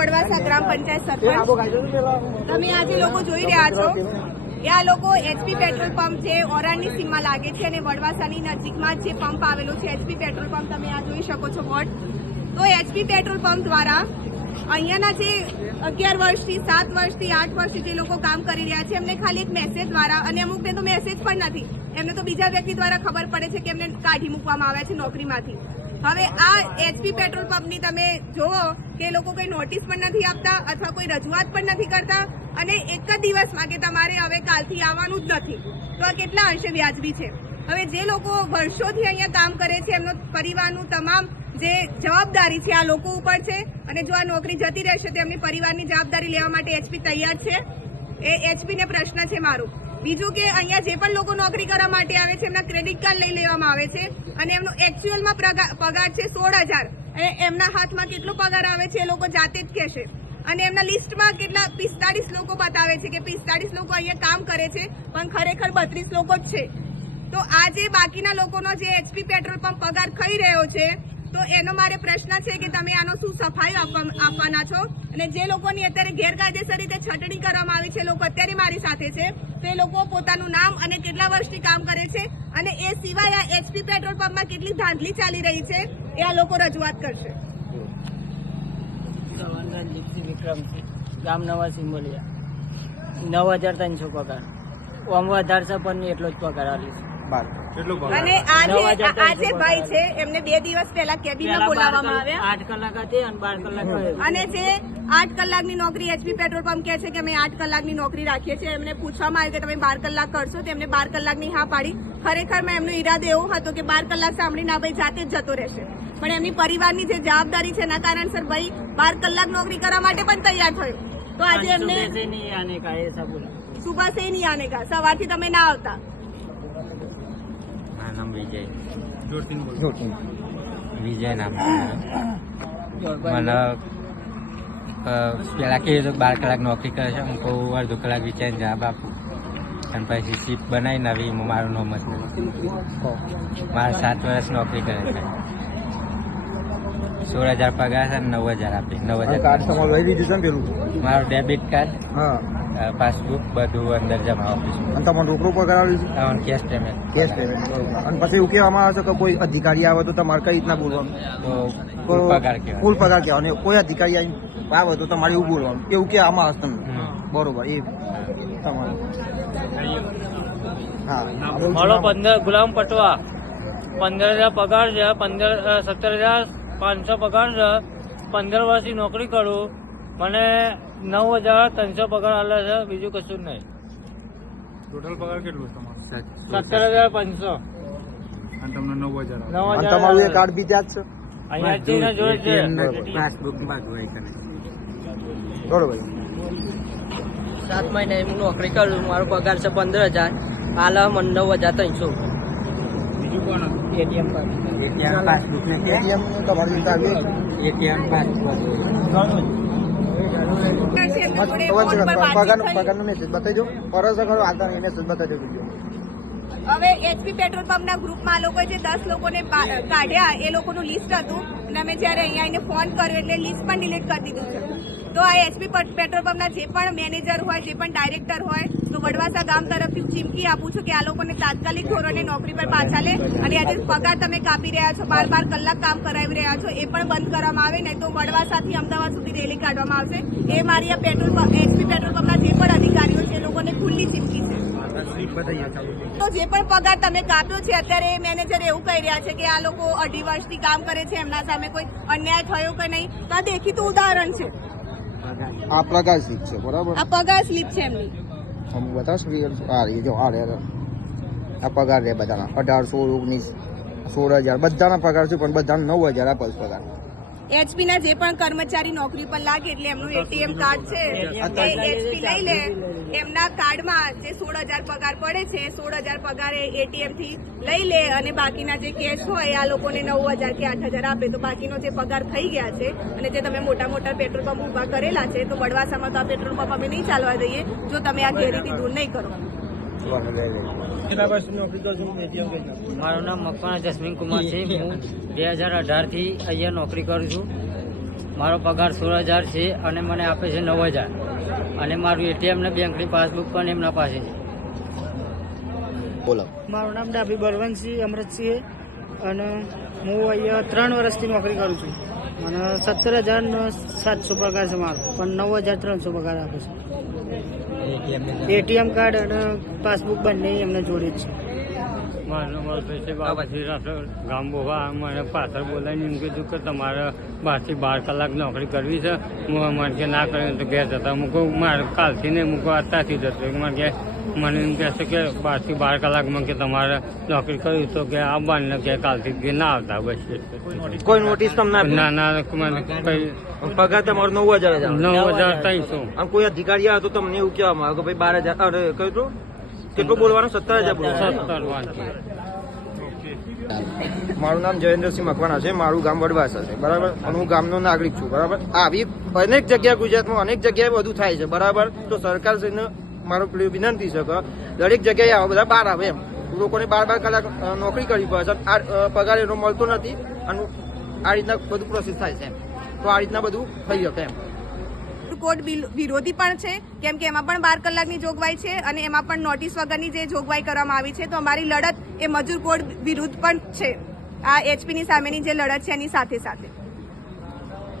વડવાસા ગ્રામ પંચાયત સરપંચ. તમે આજે લોકો જોઈ રહ્યા છો કે આ લોકો એચપી પેટ્રોલ પંપ છે ઓરાણની સીમમાં લાગે છે અને વડવાસાની નજીકમાં જે પંપ આવેલો છે એચપી પેટ્રોલ પંપ તમે આ જોઈ શકો છો બોર્ડ. તો એચપી પેટ્રોલ પંપ દ્વારા અહીંયાના જે 11 વર્ષથી 7 વર્ષથી 8 વર્ષથી જે લોકો કામ કરી રહ્યા છે એમને ખાલી એક મેસેજ દ્વારા, અને અમુકને તો મેસેજ પણ નથી, એમને તો બીજા વ્યક્તિ દ્વારા ખબર પડે છે કે એમને કાઢી મૂકવામાં આવ્યા છે નોકરીમાંથી. હવે આ એચપી પેટ્રોલ પંપની તમે જુઓ કે એ લોકો કોઈ નોટિસ પણ નથી આપતા અથવા કોઈ રજૂઆત પણ નથી કરતા, અને એક જ દિવસમાં કે તમારે હવે કાલથી આવવાનું જ નથી. તો આ કેટલા અંશે વ્યાજબી છે? હવે જે લોકો વર્ષોથી અહીંયા કામ કરે છે એમનો પરિવારનું તમામ જે જવાબદારી છે આ લોકો ઉપર છે, અને જો આ નોકરી જતી રહેશે તો એમની પરિવારની જવાબદારી લેવા માટે એચપી તૈયાર છે? એ એચપીને પ્રશ્ન છે મારો. બીજું કે અહીંયા જે પણ લોકો નોકરી કરવા માટે આવે છે એમના ક્રેડિટ કાર્ડ લઈ લેવામાં આવે છે, અને એમનો એકચ્યુઅલમાં પગાર છે 16,000. એમના હાથમાં કેટલો પગાર આવે છે એ લોકો જાતે જ કહેશે, અને એમના લિસ્ટમાં કેટલા 45 લોકો બતાવે છે કે 45 લોકો અહીંયા કામ કરે છે, પણ ખરેખર 32 લોકો જ છે. તો આ જે બાકીના લોકોનો જે એચપી પેટ્રોલ પંપ પગાર ખાઈ રહ્યો છે, તો એનો મારે પ્રશ્ન છે કે તમે આનો શું સફાઈ આપવાના છો? અને જે લોકોની અત્યારે ગેરકાયદેસર રીતે છટણી કરવામાં આવી છે, લોકો અત્યારે મારી સાથે છે, તો એ લોકો પોતાનું નામ અને કેટલા વર્ષથી કામ કરે છે, અને એ સિવાય આ એચપી પેટ્રોલ પંપમાં કેટલી ધાંધલી ચાલી રહી છે એ આ લોકો રજૂઆત કરશે. ગામ નવા સિંબોલિયા 9,300 પગાર. ઓમ વધારે છે પણ એટલો જ પગાર આલીશ. અને આ જે ભાઈ છે એમને 2 દિવસ પહેલા કેબિનમાં બોલાવવામાં આવ્યા. 8 કલાક હતી અને 12 કલાક. અને જે 8 કલાકની નોકરી એચપી પેટ્રોલ પંપ કહે છે કે અમે 8 કલાકની નોકરી રાખીએ છીએ, એમને પૂછવામાં આવ્યું કે તમે 12 કલાક કરશો, તેમને 12 કલાકની હા પાડી. ખરેખરમાં એમનો ઈરાદો એવો હતો કે 12 કલાક સાંભળીને આ ભાઈ જાતે જ જતો રહેશે, પણ એમની પરિવારની જે જવાબદારી છે એના કારણસર ભાઈ 12 કલાક નોકરી કરવા માટે પણ તૈયાર થયો. તો આજે એમને સુબહ સે નહીં આને કા, સવારથી તમે ના આવતા. વિજય નામ મને પેલા કેવી રીતે 12 કલાક નોકરી કરે છે, હું કહું અડધો કલાક વિચારીને જવાબ આપું, અને પછી શિફ્ટ બનાવી નવી મારું નામ જ નથી. મારે 7 વર્ષ નોકરી કરે છે, 16,000 પગાર છે, 9,000 આપે. 9,000 મારું ડેબિટ કાર્ડ, પાસબુક બધું અંદર જમા ઓફિસમાં. અને તમારે રોકડો પગાર આવ્યું છે? Cash payment. Cash payment. અને પછી એવું કહેવામાં આવે છે કે કોઈ અધિકારી આવે તો તમારે કઈ રીતના બોલવાનું? તો ફૂલ પગાર કહેવાય. ફૂલ પગાર કહેવાય. કોઈ અધિકારી આવે તો તમારે એવું બોલવાનું, એવું કહેવામાં આવે તમને? બરોબર. એ તમારે હા. મારો 15 ગુલામ પટવા 15,000 પગાર છે, 17,500 પગાર છે. 15 વર્ષથી નોકરી કરું, મને 9,300 પગાર આલે છે, બીજું કશું નહીં. ટોટલ પગાર કેટલું તમારું? 17,500. અને તમને 9,000. તમારું એ કાર્ડ બી ત્યાં જ છે? અહીંયા જોડે છે. પાસબુક બાજુ હોય કને. બરોબર. 7 મહિના હું નોકરી કરું, મારો પગાર છે 15,000, હાલ મને 9,300. બીજું કોણ હતું? ATM card. એટીએમ પાસબુક નથી. એટીએમ તમારી રીતે એટીએમ પાસબુક. પગારનો મેસેજ બતાવજો. ભરોસો કરો, આગળ એ મેસેજ બતાવજો. હવે એચપી પેટ્રોલ પંપના ગ્રુપમાં આ લોકોએ જે 10 લોકોને કાઢ્યા એ લોકોનું લિસ્ટ હતું, અને અમે જયારે અહીંયા આવીને ફોન કર્યો એટલે લિસ્ટ પણ ડિલીટ કરી દીધું છે. તો આ એચપી પેટ્રોલ પંપના જે પણ મેનેજર હોય, જે પણ ડાયરેક્ટર હોય, તો વડવાસા ગામ તરફથી ચીમકી આપું છું કે આ લોકોને તાત્કાલિક ધોરણે નોકરી પર પાછા લે, અને આજે પગાર તમે કાપી રહ્યા છો, 12 કલાક કામ કરાવી રહ્યા છો, એ પણ બંધ કરવામાં આવે, નહીં તો વડવાસાથી અમદાવાદ સુધી રેલી કાઢવામાં આવશે. એ મારી આ એચપી પેટ્રોલ પંપના જે પણ અધિકારીઓ છે એ લોકોને ખુલ્લી ચીમકી છે. તો જે પણ પગાર તમે કાપ્યો છે, અત્યારે મેનેજર એવું કહી રહ્યા છે કે આ લોકો 2.5 વર્ષથી કામ કરે છે, એમના સામે કોઈ અન્યાય થયો કે નહીં. તો આ દેખીતું ઉદાહરણ છે. આ પગાર સ્લીપ છે, બરાબર? આ પગાર સ્લીપ છે એમની. બતાવશો? આ પગાર છે બધાના 18, 16, 19, 16,000 બધાના પગાર છે, પણ બધાના 9,000 આપે પગાર. એચપી ના જે પણ કર્મચારી નોકરી પર લાગે એટલે એમનું એટીએમ કાર્ડ છે એ એચપી લઈ લે. એમના કાર્ડમાં જે 16,000 પગાર પડે છે, 16,000 પગાર એટીએમ થી લઈ લે, અને બાકીના જે કેશ હોય આ લોકોને 9,000 કે 8,000 આપે. તો બાકીનો જે પગાર થઈ ગયા છે, અને જે તમે મોટા મોટા પેટ્રોલ પંપ ઉભા કરેલા છે, તો વડવાસામાં તો આ પેટ્રોલ પંપ અમે નહીં ચાલવા દઈએ જો તમે આ ગેરરીતિ દૂર નહીં કરો. મારું નામ મકવાણા જસ્મીન કુમાર છે. હું 2018 થી અહીંયા નોકરી કરું છું. મારો પગાર 16,000 છે અને મને આપે છે 9,000 અને મારું એટીએમ ને બેંકની પાસબુક પણ એમના પાસે છે. બોલો. મારું નામ ડાભી બળવંતસિંહ અમૃતસિંહ અને હું અહીંયા 3 વર્ષથી નોકરી કરું છું અને 17,700 પગાર છે મારો, પણ 9,300 પગાર આપે છે. એટીએમ કાર્ડ અને પાસબુક બંને એમને જોડે જ છે. મારું બાબાજી રાઠોડ ગામ બોવા મને પાછળ બોલાવીને એમ કીધું કે તમારે 12 કલાક નોકરી કરવી છે. હું મને કે ના કરે તો ઘેર જતા મૂકો મારે કાલથી નહીં મૂકો અત્યારથી જતો મને કે મને એમ કહેશે કે 12 કલાકમાં કે તમારે નોકરી કરવી તો કે આવવાનું કે કાલથી કે ના આવતા બસ. કોઈ નોટિસ તમને ના ના મને કઈ પગાર તમારો 9,000 9,300 આમ કોઈ અધિકારી આવે તો તમને એવું કહેવામાં આવે કે ભાઈ 12,000 કહ્યું કેટલું બોલવાનું 17,000 બોલવાનું. મારું નામ જયેન્દ્રસિંહ મકવાણા છે, મારું ગામ વડવાસા છે, બરાબર, અને હું ગામનો નાગરિક છું, બરાબર. આવી અનેક જગ્યાએ ગુજરાતમાં અનેક જગ્યાએ બધું થાય છે, બરાબર. તો સરકારશ્રીને મારો વિનંતી છે કે દરેક જગ્યાએ આવા બધા બહાર આવે એમ લોકોને 12 કલાક નોકરી કરવી પડે છે, આ પગાર એનો મળતો નથી અને આ રીતના બધું પ્રોસેસ થાય છે એમ. તો આ રીતના બધું થઈ શકે એમ. કોડ વિરોધી પણ છે, કેમ કે એમાં પણ 12 કલાકની જોગવાઈ છે અને એમાં પણ નોટિસ વગરની જે જોગવાઈ કરવામાં આવી છે. તો અમારી લડત એ મજૂર કોડ વિરુદ્ધ પણ છે, આ એચપીની સામેની જે લડત છે એની સાથે સાથે.